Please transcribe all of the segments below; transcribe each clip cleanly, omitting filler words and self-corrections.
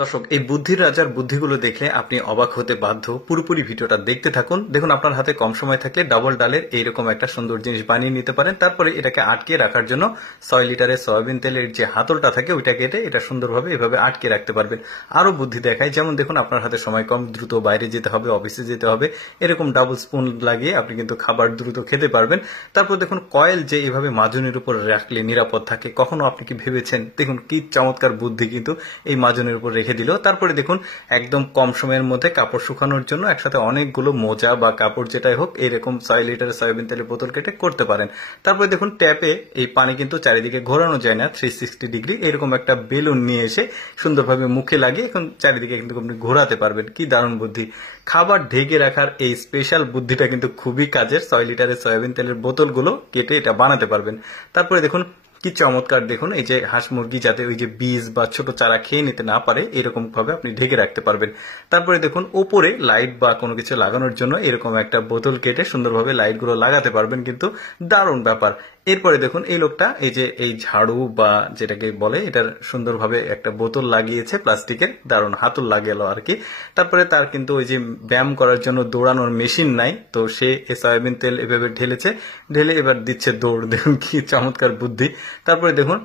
দর্শক, এই বুদ্ধির রাজার বুদ্ধিগুলো দেখলে আপনি অবাক হতে বাধ্য। পুরোপুরি ভিডিওটা দেখতে থাকুন। দেখুন, আপনার হাতে কম সময় থাকলে ডাবল ডালের এইরকম একটা সুন্দর জিনিস বানিয়ে নিতে পারেন। তারপরে এটাকে আটকে রাখার জন্য 6 লিটারের সয়াবিন তেলের যে হাতলটা থাকে ওইটা কেটে এটা সুন্দরভাবে এভাবে আটকে রাখতে পারবেন। আরো বুদ্ধি দেখায়, যেমন দেখুন, আপনার হাতে সময় কম, দ্রুত বাইরে যেতে হবে, অফিসে যেতে হবে, এরকম ডাবল স্পুন লাগিয়ে আপনি কিন্তু খাবার দ্রুত খেতে পারবেন। তারপর দেখুন, কয়েল যে এইভাবে মাজনের উপর রাখলে নিরাপদ থাকে, কখনো আপনি কি ভেবেছেন? দেখুন কি চমৎকার বুদ্ধি কিন্তু এই মাজনের উপর রেখে দিল। তারপরে দেখুন, একদম কম সময়ের মধ্যে কাপড় শুকানোর জন্য একসাথে অনেকগুলো মোজা বা কাপড় যেটাই হোক এরকম 6 লিটারের সয়াবিন তেলের বোতল কেটে করতে পারেন। তারপরে দেখুন, ট্যাপে এই পানি কিন্তু চারিদিকে ঘোরানো যায় না, 360 ডিগ্রি এরকম একটা বেলুন নিয়ে এসে সুন্দরভাবে মুখে লাগিয়ে এখন চারিদিকে কিন্তু আপনি ঘোরাতে পারবেন। কি দারুণ বুদ্ধি! খাবার ঢেকে রাখার এই স্পেশাল বুদ্ধিটা কিন্তু খুবই কাজের। 6 লিটারের সয়াবিন তেলের বোতলগুলো কেটে এটা বানাতে পারবেন। তারপরে দেখুন কি চমৎকার, দেখুন এই যে হাঁস মুরগি যাতে ওই যে বীজ বা ছোট চারা খেয়ে নিতে না পারে এরকম ভাবে আপনি ঢেকে রাখতে পারবেন। তারপরে দেখুন, ওপরে লাইট বা কোনো কিছু লাগানোর জন্য এরকম একটা বোতল কেটে সুন্দরভাবে লাইট গুলো লাগাতে পারবেন। কিন্তু দারুণ ব্যাপার। এরপরে দেখুন, এই লোকটা এই যে এই ঝাড়ু বা যেটাকে বলে এটার সুন্দরভাবে একটা বোতল লাগিয়েছে প্লাস্টিকের, দারুণ হাতল লাগেলো আর কি। তারপরে তার কিন্তু ওই যে ব্যায়াম করার জন্য দৌড়ানোর মেশিন নাই, তো সে সয়াবিন তেল এভাবে ঢেলে এবার দিচ্ছে দৌড়। দেখুন কি চমৎকার বুদ্ধি। তারপরে দেখুন,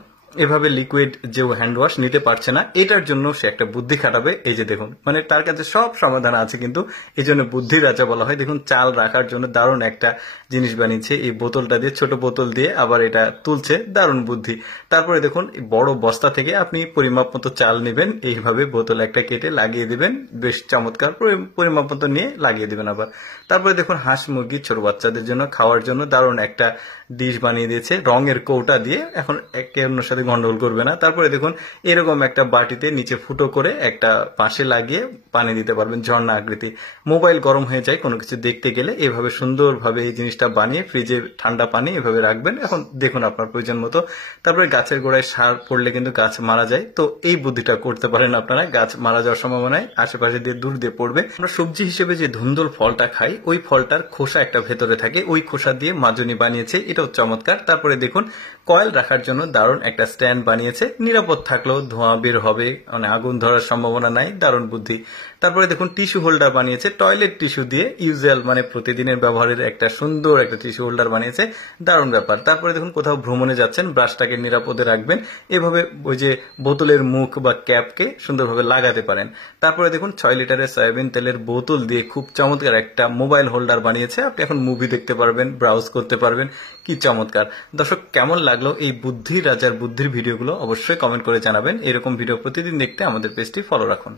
এভাবে লিকুইড যে হ্যান্ড ওয়াশ নিতে পারছে না, এটার জন্য সে একটা বুদ্ধি খাটাবে। এই যে দেখুন, মানে তার কাছে সব সমাধান আছে, কিন্তু এই জন্য বুদ্ধির রাজা বলা হয়। দেখুন, চাল রাখার জন্য দারুণ একটা জিনিস বানিয়েছে এই বোতলটা দিয়ে, ছোট বোতল দিয়ে আবার এটা তুলছে, দারুণ বুদ্ধি। তারপরে দেখুন, বড় বস্তা থেকে আপনি পরিমাপ মতো চাল নেবেন, এইভাবে বোতল একটা কেটে লাগিয়ে দিবেন, বেশ চমৎকার পরিমাপ মতো নিয়ে লাগিয়ে দিবেন আবার। তারপরে দেখুন, হাঁস মুরগি ছোট বাচ্চাদের জন্য খাওয়ার জন্য দারুণ একটা ডিশ বানিয়ে দিয়েছে রঙের কৌটা দিয়ে, এখন একে অন্যের সাথে গন্ডগোল করবে না। তারপরে দেখুন, এরকম একটা বাটিতে নিচে ফুটো করে একটা পাশে লাগিয়ে পানি দিতে পারবেন, ঝর্ণা আকৃতি। মোবাইল গরম হয়ে যায় কোনো কিছু দেখতে গেলে, এভাবে সুন্দরভাবে এই জিনিসটা বানিয়ে ফ্রিজে ঠান্ডা পানি এভাবে রাখবেন। এখন দেখুন আপনার প্রয়োজন মতো। তারপরে গাছের গোড়ায় সার পড়লে কিন্তু গাছ মারা যায়, তো এই বুদ্ধিটা করতে পারেন আপনারা। গাছ মারা যাওয়ার সম্ভাবনায় আশেপাশে দিয়ে দূর দিয়ে পড়বে। আমরা সবজি হিসেবে যে ধুন্দুল ফলটা খাই, ওই ফলটার খোসা একটা ভেতরে থাকে, ওই খোসা দিয়ে মাজনি বানিয়েছে, এটাও চমৎকার। তারপরে দেখুন, কয়েল রাখার জন্য দারুণ একটা স্ট্যান্ড বানিয়েছে, নিরাপদ থাকলেও ধোঁয়া বের হবে, মানে আগুন ধরার সম্ভাবনা নাই, দারুণ বুদ্ধি। তারপরে দেখুন, টিস্যু হোল্ডার বানিয়েছে টয়লেট টিস্যু দিয়ে, ইউজুয়াল মানে প্রতিদিনের ব্যবহারের একটা সুন্দর একটা টিস্যু হোল্ডার বানিয়েছে, দারুণ ব্যাপার। তারপরে দেখুন, কোথাও ভ্রমণে যাচ্ছেন, ব্রাশটাকে নিরাপদে রাখবেন, এভাবে ওই যে বোতলের মুখ বা ক্যাপকে সুন্দরভাবে লাগাতে পারেন। তারপরে দেখুন, 6 লিটারের সয়াবিন তেলের বোতল দিয়ে খুব চমৎকার একটা মোবাইল হোল্ডার বানিয়েছে, আপনি এখন মুভি দেখতে পারবেন, ব্রাউজ করতে পারবেন। কি চমৎকার! দর্শক, কেমন লাগলো এই বুদ্ধির রাজার বুদ্ধির ভিডিওগুলো অবশ্যই কমেন্ট করে জানাবেন। এরকম ভিডিও প্রতিদিন দেখতে আমাদের পেজটি ফলো রাখুন।